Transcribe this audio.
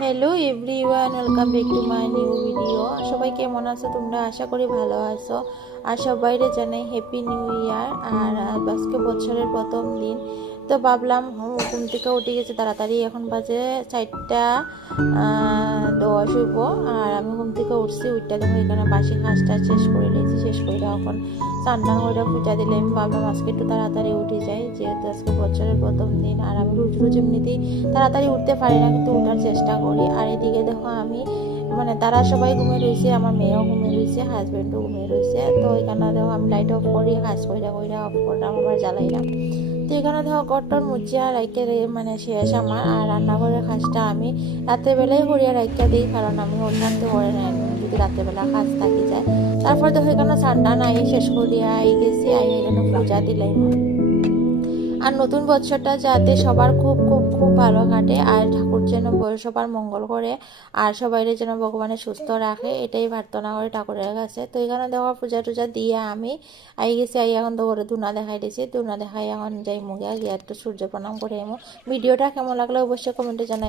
Hello everyone, welcome back to my new video. সবাই কেমন আছো তোমরা? আশা করি ভালো আছো। আর সবাইরে জানাই হ্যাপি নিউ ইয়ার। আর আজকে বছরের প্রথম দিন, তো ভাবলাম ঘুম থেকে উঠে গেছে তাড়াতাড়ি, এখন বাজে 4টা 10 হইব। আর আমি ঘুম থেকে উঠছি, উঠটা দেখো এখানে বাসি কাজটা শেষ করে নিয়েছি। শেষ করে এখন স্নান টান করে পূজা দিলে আমি ভাবলাম আজকে একটু তাড়াতাড়ি উঠে যাই, যেহেতু আজকে বছরের প্রথম দিন। আর আমি রোজ রোজ এমনিতেই তাড়াতাড়ি উঠতে পারি না, কিন্তু উঠার চেষ্টা করি। আর এদিকে দেখো আমি তারা সবাই ঘুমিয়ে রয়েছে, আমার মেয়েও ঘুমিয়ে রয়েছে, হাজব্যান্ডও ঘুমিয়ে রয়েছে। তো এখানে দেখো আমি লাইট অফ করি, কাজ কইরা কইরা অফ করলাম, আবার জ্বালাইলাম। তো এখানে দেখো গট্টর মুচিয়া রাইকে শেষ আমার। আর রান্নাঘরের কাজটা আমি রাত্রেবেলাই করিয়া রাইকা দিই, কারণ আমি অন্যান্য করে না যদি রাত্রেবেলা কাজ থাকি যায়। তারপর দেখো এখানে ঠান্ডা নাই শেষ করিয়া গেছি, আমি এখানে পূজা দিলাম। আর নতুন বছরটা যাতে সবার খুব খুব খুব ভালো কাটে, আর ঠাকুর যেন সবার মঙ্গল করে, আর সবাই যেন ভগবানের সুস্থ রাখে, এটাই প্রার্থনা করে ঠাকুরের কাছে। তো এখানে দেখো পূজা টুজা দিয়ে আমি গেছি, এখন তো ঘরে ধুনা দেখাই দিয়েছি, ধুনা দেখাই এখন যাই মুগে গিয়ে একটু সূর্য প্রণাম করে এমো। ভিডিওটা কেমন লাগলো অবশ্যই কমেন্টে জানাই।